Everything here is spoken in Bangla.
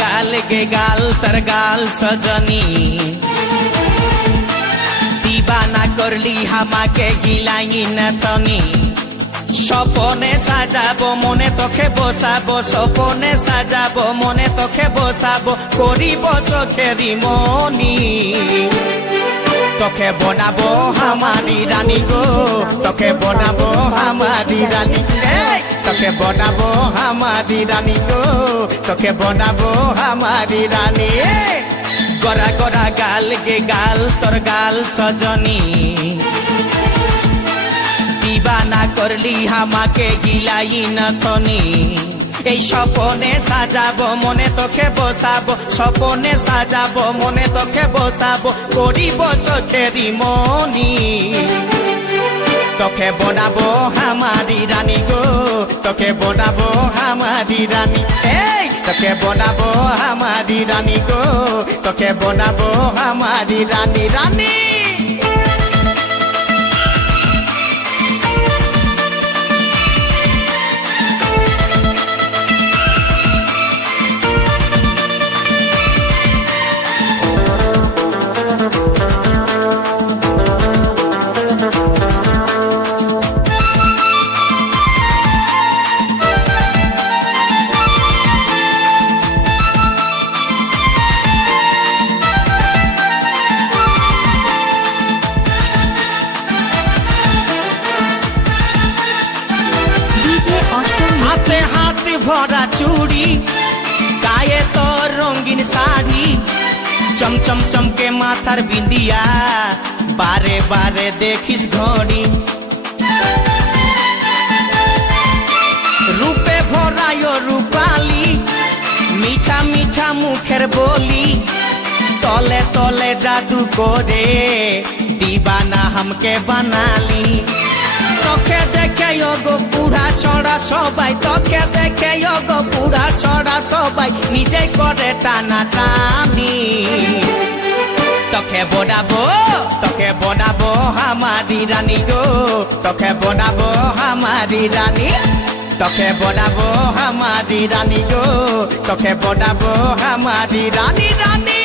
गाल गे गाल तर गाल सजनी दीवाना करली हामाके गिलाई न तनी স্বপনে সাজাবো মনে তোকে বসাবো স্বপনে সাজাবো মনে তোকে বসাবো করিব চোখেরি মনি তোকে বনাবো হামারি রানী গো তোকে বনাবো হামারি রানী তোকে বনাবো হামারি রানী গো তোকে বনাবো হামারি রানী গড়া গড়া গাল গে গাল তোর গাল সজনী दीवाना करली हामाके गिलाई नथनी এই স্বপনে সাজাবো মনে তোকে বসাবো স্বপনে সাজাবো মনে তোকে বসাবো করিব চোখেরি মনি তোকে বনাবো হামারি রানী গো তোকে বনাবো হামারি রানী এই তোকে বনাবো হামারি রানী গো তোকে বনাবো হামারি রানী রানী हाथे हाथ भरा चूड़ी गाये तो रंगीन साड़ी चमचम चमके माथार बिंदिया बारे बारे देखिस घड़ी रूपे भरायो रूपाली मीठा मीठा मुखेर बोली तले तले जादू करे दीवाना हमके बनाली তোকে দেখে গো পুরা ছড়া সবাই তোকে দেখে গো পুরা ছড়া সবাই নিজে করে টানা টানি তোকে বনাবো হামারি রানী গো তোকে বনাবো হামারি রানী তোকে বনাবো হামারি রানী গো তোকে বনাবো হামারি রানী রানী